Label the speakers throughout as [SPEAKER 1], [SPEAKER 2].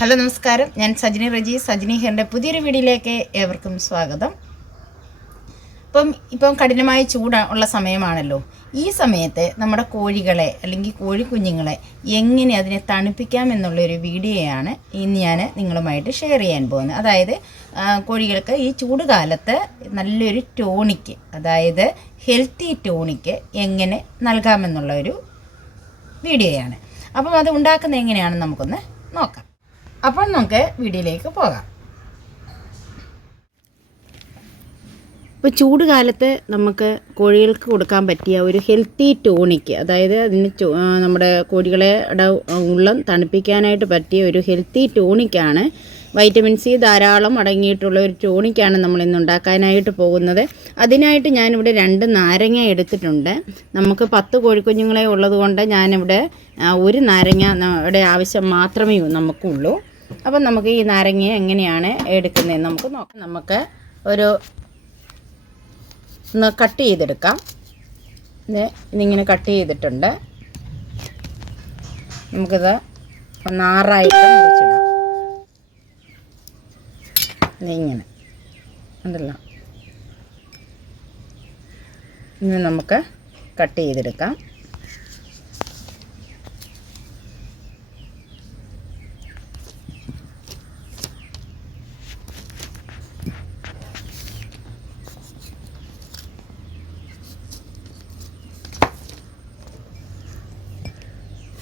[SPEAKER 1] Hello നമസ്കാരം. ഞാൻ സജിനി റജി. സജിനി ഹെറിന്റെ പുതിയൊരു വീഡിയോയിലേക്ക് ഏവർക്കും സ്വാഗതം. ഇപ്പം ഇപ്പം കഠിനമായ ചൂട് ഉള്ള സമയമാണല്ലോ. ഈ സമയത്ത് നമ്മുടെ കോഴികളെ അല്ലെങ്കിൽ കോഴിക്കുഞ്ഞുങ്ങളെ എങ്ങനെ അതിനെ തണുപ്പിക്കാം എന്നുള്ളൊരു വീഡിയോയാണ് ഇന്ന് ഞാൻ നിങ്ങളുമായിട്ട് ഷെയർ ചെയ്യാൻ പോകുന്നത്. അതായത് കോഴികൾക്ക് ഈ ചൂട് കാലത്ത് നല്ലൊരു ടോണിക്ക് അതായത് ഹെൽത്തി ടോണിക്ക് എങ്ങനെ നൽകാമെന്നുള്ള ഒരു വീഡിയോയാണ്. അപ്പം അത് ഉണ്ടാക്കുന്നത് എങ്ങനെയാണെന്ന് നമുക്കൊന്ന് നോക്കാം. അപ്പോൾ നമുക്ക് വീഡിയോയിലേക്ക് പോകാം. ഇപ്പോൾ ചൂട് കാലത്ത് നമുക്ക് കോഴികൾക്ക് കൊടുക്കാൻ പറ്റിയ ഒരു ഹെൽത്തി ടോണിക്ക് അതായത് അതിന് നമ്മുടെ കോഴികളെ ഉള്ളം തണുപ്പിക്കാനായിട്ട് പറ്റിയ ഒരു ഹെൽത്തി ടോണിക്കാണ്. വൈറ്റമിൻ സി ധാരാളം അടങ്ങിയിട്ടുള്ള ഒരു ടോണിക്കാണ് നമ്മൾ ഇന്ന് ഉണ്ടാക്കാനായിട്ട് പോകുന്നത്. അതിനായിട്ട് ഞാനിവിടെ രണ്ട് നാരങ്ങ എടുത്തിട്ടുണ്ട്. നമുക്ക് പത്ത് കോഴിക്കുഞ്ഞുങ്ങളെ ഉള്ളതുകൊണ്ട് ഞാനിവിടെ ഒരു നാരങ്ങ ഇവിടെ ആവശ്യം മാത്രമേ നമുക്കുള്ളൂ. അപ്പം നമുക്ക് ഈ നാരങ്ങ എങ്ങനെയാണ് എടുക്കുന്നതെന്ന് നമുക്ക് നോക്കാം. നമുക്ക് ഒരു ഒന്ന് കട്ട് ചെയ്തെടുക്കാം. ഇത് ഇതിങ്ങനെ കട്ട് ചെയ്തിട്ടുണ്ട്. നമുക്കിത് ഒന്ന് ആറായിട്ട് മുറിച്ചിടാം. ഇങ്ങനെ. ഉണ്ടല്ലോ. ഇനി നമുക്ക് കട്ട് ചെയ്തെടുക്കാം.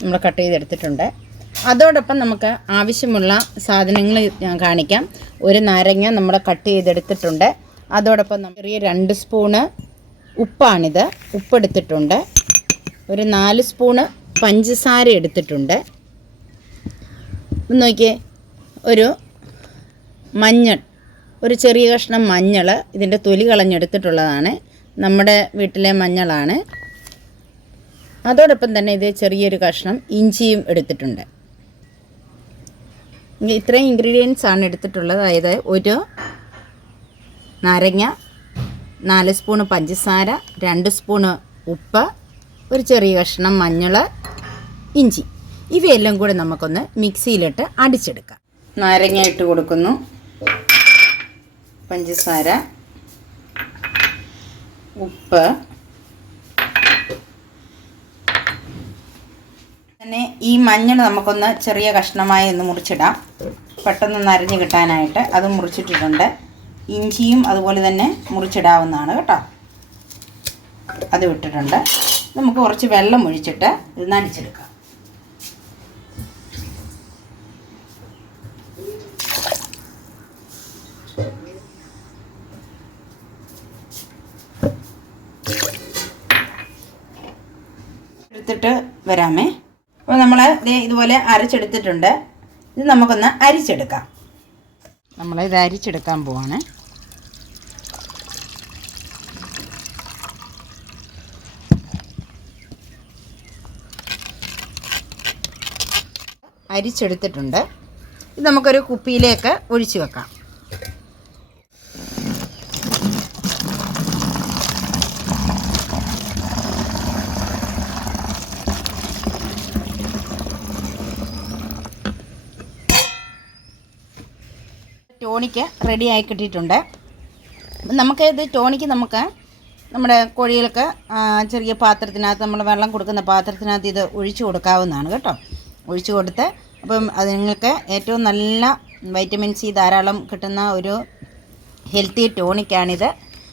[SPEAKER 1] നമ്മൾ കട്ട് ചെയ്തെടുത്തിട്ടുണ്ട്. അതോടൊപ്പം നമുക്ക് ആവശ്യമുള്ള സാധനങ്ങൾ ഞാൻ കാണിക്കാം. ഒരു നാരങ്ങ നമ്മൾ കട്ട് ചെയ്തെടുത്തിട്ടുണ്ട്. അതോടൊപ്പം ചെറിയ രണ്ട് സ്പൂണ് ഉപ്പാണിത്. ഉപ്പെടുത്തിട്ടുണ്ട്. ഒരു നാല് സ്പൂണ് പഞ്ചസാര എടുത്തിട്ടുണ്ട്. നോക്കിയേ. ഒരു മഞ്ഞൾ ഒരു ചെറിയ കഷ്ണം മഞ്ഞൾ ഇതിന്റെ തൊലി കളഞ്ഞെടുത്തിട്ടുള്ളതാണ്. നമ്മുടെ വീട്ടിലെ മഞ്ഞളാണ്. അതോടൊപ്പം തന്നെ ഇത് ചെറിയൊരു കഷ്ണം ഇഞ്ചിയും എടുത്തിട്ടുണ്ട്. ഇത്രയും ഇൻഗ്രീഡിയൻസ് ആണ് എടുത്തിട്ടുള്ളത്. അതായത് ഒരു നാരങ്ങ നാല് സ്പൂണ് പഞ്ചസാര രണ്ട് സ്പൂണ് ഉപ്പ് ഒരു ചെറിയ കഷ്ണം മഞ്ഞൾ ഇഞ്ചി. ഇവയെല്ലാം കൂടെ നമുക്കൊന്ന് മിക്സിയിലിട്ട് അടിച്ചെടുക്കാം. നാരങ്ങ ഇട്ട് കൊടുക്കുന്നു. പഞ്ചസാര ഉപ്പ് തന്നെ ഈ മഞ്ഞൾ നമുക്കൊന്ന് ചെറിയ കഷ്ണമായി ഒന്ന് മുറിച്ചിടാം. പെട്ടെന്ന് നരഞ്ഞ് കിട്ടാനായിട്ട് അത് മുറിച്ചിട്ടിട്ടുണ്ട്. ഇഞ്ചിയും അതുപോലെ തന്നെ മുറിച്ചിടാവുന്നതാണ് കേട്ടോ. അത് വിട്ടിട്ടുണ്ട് നമുക്ക് കുറച്ച് വെള്ളം ഒഴിച്ചിട്ട് ഇത് നനച്ചെടുക്കാം. എടുത്തിട്ട് വരാമേ. അപ്പോൾ നമ്മൾ ഇതുപോലെ അരച്ചെടുത്തിട്ടുണ്ട്. ഇത് നമുക്കൊന്ന് അരിച്ചെടുക്കാം. നമ്മൾ ഇത് അരിച്ചെടുക്കാൻ പോവാണ്. അരിച്ചെടുത്തിട്ടുണ്ട്. ഇത് നമുക്കൊരു കുപ്പിയിലേക്ക് ഒഴിച്ചു വെക്കാം. ടോണിക്ക് റെഡി ആയി കിട്ടിയിട്ടുണ്ട്. നമുക്ക് ഇത് ടോണിക്ക് നമുക്ക് നമ്മുടെ കോഴികൾക്ക് ചെറിയ പാത്രത്തിനകത്ത് നമ്മൾ വെള്ളം കൊടുക്കുന്ന പാത്രത്തിനകത്ത് ഇത് ഒഴിച്ചു കൊടുക്കാവുന്നതാണ് കേട്ടോ. ഒഴിച്ചു കൊടുത്ത് അപ്പം അത് നിങ്ങൾക്ക് ഏറ്റവും നല്ല വൈറ്റമിൻ സി ധാരാളം കിട്ടുന്ന ഒരു ഹെൽത്തി ടോണിക്കാണിത്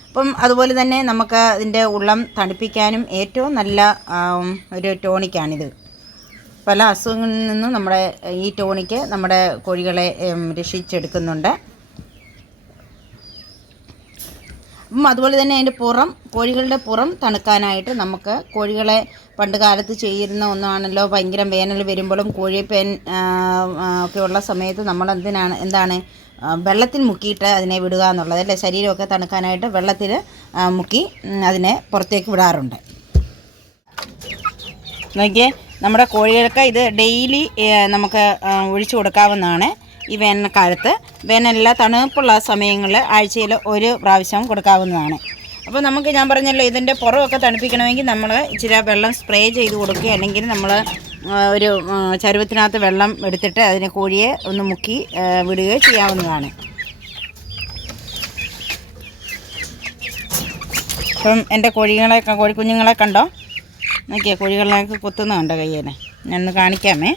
[SPEAKER 1] അപ്പം അതുപോലെ തന്നെ നമുക്ക് അതിന്റെ ഉള്ളം തണുപ്പിക്കാനും ഏറ്റവും നല്ല ഒരു ടോണിക്കാണിത് പല അസുഖങ്ങളിൽ നിന്നും നമ്മുടെ ഈ ടോണിക്ക് നമ്മുടെ കോഴികളെ രക്ഷിച്ചെടുക്കുന്നുണ്ട്. അപ്പം അതുപോലെ തന്നെ അതിന്റെ പുറം കോഴികളുടെ പുറം തണുക്കാനായിട്ട് നമുക്ക് കോഴികളെ പണ്ട് കാലത്ത് ചെയ്യുന്ന ഒന്നാണല്ലോ ഭയങ്കര വേനൽ വരുമ്പോഴും കോഴിപ്പേൻ ഒക്കെ ഉള്ള സമയത്ത് നമ്മൾ എന്തിനാണ് എന്താണ് വെള്ളത്തിൽ മുക്കിയിട്ട് അതിനെ വിടുക എന്നുള്ളത് അല്ലേ? ശരീരമൊക്കെ തണുക്കാനായിട്ട് വെള്ളത്തിൽ മുക്കി അതിനെ പുറത്തേക്ക് വിടാറുണ്ട്. നോക്കിയേ നമ്മുടെ കോഴികൾക്ക് ഇത് ഡെയിലി നമുക്ക് ഒഴിച്ചു കൊടുക്കാവുന്നതാണ്. ഈ വേനൽക്കാലത്ത് വേനലിലെ തണുപ്പുള്ള സമയങ്ങളിൽ ആഴ്ചയിൽ ഒരു പ്രാവശ്യം കൊടുക്കാവുന്നതാണ്. അപ്പോൾ നമുക്ക് ഞാൻ പറഞ്ഞല്ലോ ഇതിന്റെ പുറമൊക്കെ തണുപ്പിക്കണമെങ്കിൽ നമ്മൾ ഇച്ചിരി വെള്ളം സ്പ്രേ ചെയ്ത് കൊടുക്കുക. അല്ലെങ്കിൽ നമ്മൾ ഒരു ചരുവത്തിനകത്ത് വെള്ളം എടുത്തിട്ട് അതിനെ കോഴിയെ ഒന്ന് മുക്കി വിടുകയോ ചെയ്യാവുന്നതാണ്. അപ്പം എന്റെ കോഴികളെ കോഴിക്കുഞ്ഞുങ്ങളെ കണ്ടോ? നോക്കിയാൽ കോഴികളിലേക്ക് കുത്തുന്ന കണ്ടോ കയ്യേനെ. ഞാനൊന്ന് കാണിക്കാമേ.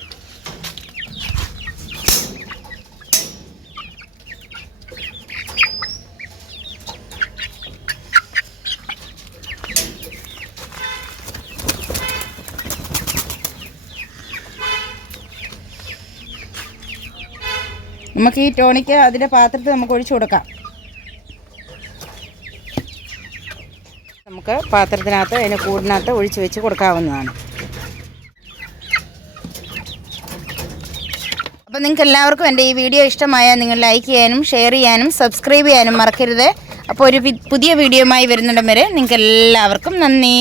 [SPEAKER 1] നമുക്ക് ഈ ടോണിക്ക് അതിന്റെ പാത്രത്തിൽ നമുക്ക് ഒഴിച്ചു കൊടുക്കാം. നമുക്ക് പാത്രത്തിനകത്ത് അതിന് കൂടിനകത്ത് ഒഴിച്ച് വെച്ച് കൊടുക്കാവുന്നതാണ്. അപ്പോൾ നിങ്ങൾക്ക് എല്ലാവർക്കും എന്റെ ഈ വീഡിയോ ഇഷ്ടമായാൽ നിങ്ങൾ ലൈക്ക് ചെയ്യാനും ഷെയർ ചെയ്യാനും സബ്സ്ക്രൈബ് ചെയ്യാനും മറക്കരുത്. അപ്പോൾ ഒരു പുതിയ വീഡിയോയുമായി വരുന്നിടം വരെ നിങ്ങൾക്ക് എല്ലാവർക്കും നന്ദി.